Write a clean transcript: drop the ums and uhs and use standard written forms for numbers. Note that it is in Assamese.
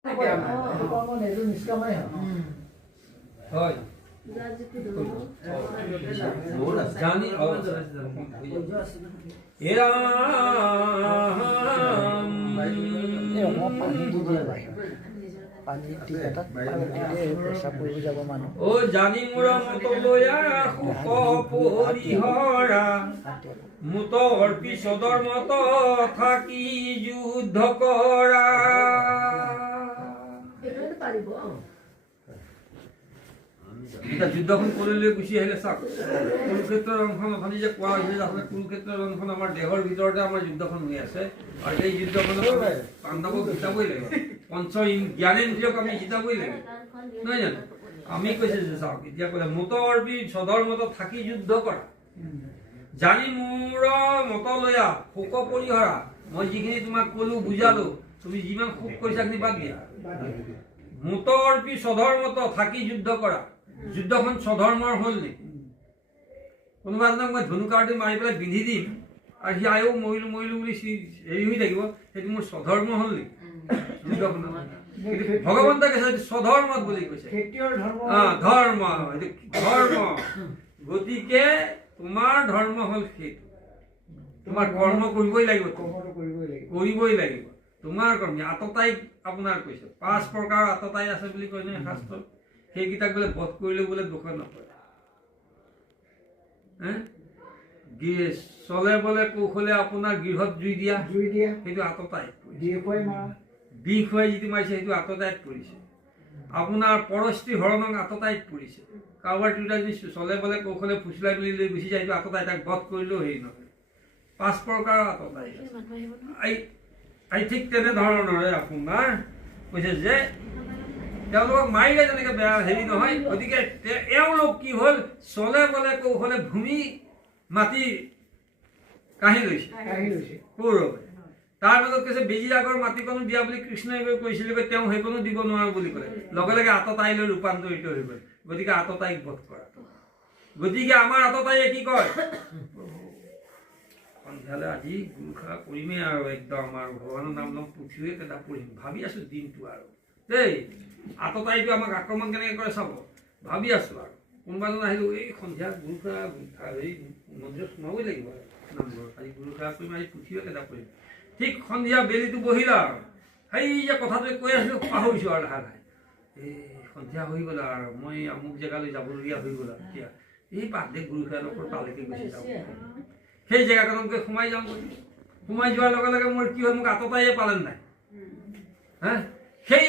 জানি মোৰ মতলয়া সুখ পৰিহৰা মুতৰ পিছদৰ মত থাকি যুদ্ধ কৰা যুদ্ধখন কৰিলে গুচি আহিলে চাওক কুৰুক্ষেত্ৰৰ ৰংখন অথনি যে কোৱা হৈছিল আচলতে কুৰুক্ষেত্ৰৰ ৰংখন আমাৰ দেহৰ ভিতৰতে আমাৰ যুদ্ধখন হৈ আছে আৰু এই যুদ্ধখনত পাণ্ডৱক জিকাবই লাগিব পঞ্চ জ্ঞানেন্দ্ৰিয়ক আমি জিকাবই লাগিব নহয় জানো আমি কৈছে যে চাওক এতিয়া ক'লে মুতৰ পিছদৰ মত থাকি যুদ্ধ কৰা জানি মোৰ মতলয়া শোক পৰিহৰা মই যিখিনি তোমাক ক'লো বুজালো তুমি যিমান শোক কৰিছা সেইখিনি বাদ দিয়া মুতৰ পিছদৰ মত থাকি যুদ্ধ কৰা যুদ্ধখন স্বধৰ্মৰ হ'ল নেকি কোনোবা এজনক মই ধনুকাঁড়টো মাৰি পেলাই বিন্ধি দিম আৰু সি আয়ো মৰিলো মৰিলো বুলি হেৰি হৈ থাকিব সেইটো মোৰ স্বধৰ্ম হ'ল নেকি যুদ্ধখন ভগৱন্তে কৈছে স্বধৰ্মত বুলি কৈছে ধৰ্ম ধৰ্ম গতিকে তোমাৰ ধৰ্ম হ'ল সেইটো তোমাৰ কৰ্ম কৰিবই লাগিব তোমাৰ কৰ্ম আততায়ীক আপোনাৰ কৈছে 5 প্ৰকাৰ আততায়ী আছে বুলি কয় নহয় শাস্ত্ৰত সেইকেইটাক বোলে বধ কৰিলে বোলে দুখ নপৰে চলে বোলে কৌশলে আপোনাৰ গৃহত জুই দিয়া সেইটো আততায়ীত বিষ খুৱাই যিটো মাৰিছে সেইটো আততায়ীত পৰিছে আপোনাৰ পৰস্ত্ৰী হৰণক আততায়ীত পৰিছে কাৰোবাৰ দুটা যদি চলে বোলে কৌশলে ফুচলাই মেলি লৈ গুচি যায় সেইটো আততায়ী তাক বধ কৰিলেও হেৰি নহয় 5 প্ৰকাৰ আততায়ী এই ঠিক তেনেধৰণৰে আপোনাৰ কৈছে যে তেওঁলোকক মাৰিলে যেনেকৈ বেয়া হেৰি নহয় গতিকে এওঁলোক কি হ'ল চলে বোলে কৌশলে ভূমি মাটি কাঢ়ি লৈছে কৌৰৱে তাৰ মাজত কৈছে বেজিৰাগৰ মাটিকণো দিয়া বুলি কৃষ্ণই কৈছিলে তেওঁ সেইকণো দিব নোৱাৰো বুলি ক'লে লগে লগে আততায়ীলৈ ৰূপান্তৰিত হৈ গ'ল গতিকে আততায়ীক বধ কৰা গতিকে আমাৰ আততায়ীয়ে কি কয় সন্ধিয়ালৈ আজি গুৰুখা কৰিমেই আৰু একদম আৰু ভগৱানৰ নাম লম পুথিৱে কেইটা পঢ়িম ভাবি আছো দিনটো আৰু দেই আততায়ীটো আমাক আক্ৰমণ কেনেকৈ কৰে চাব ভাবি আছো আৰু কোনোবাজন আহিলো এই সন্ধিয়া গুৰুখা হেৰি মন্দিৰত সোমাবই লাগিব নামঘৰত আজি গুৰুখা কৰিম আজি পুথিৱে কেইটা পঢ়িম ঠিক সন্ধিয়া বেলিটো বহিলা আৰু সেই যে কথাটো কৈ আছিলো পাহৰিছোঁ আৰু লাহে লাহে এই সন্ধিয়া হৈ গ'ল আৰু মই আমুক জেগালৈ যাবলগীয়া হৈ গ'ল আৰু এতিয়া এই বাদে গুৰুখা তালৈকে গুচি যাওঁ সেই জেগাখনকে সোমাই যাওঁ সোমাই যোৱাৰ লগে লগে মোৰ কি হ'ল মোক আততায়ীয়ে পালে নাই সেই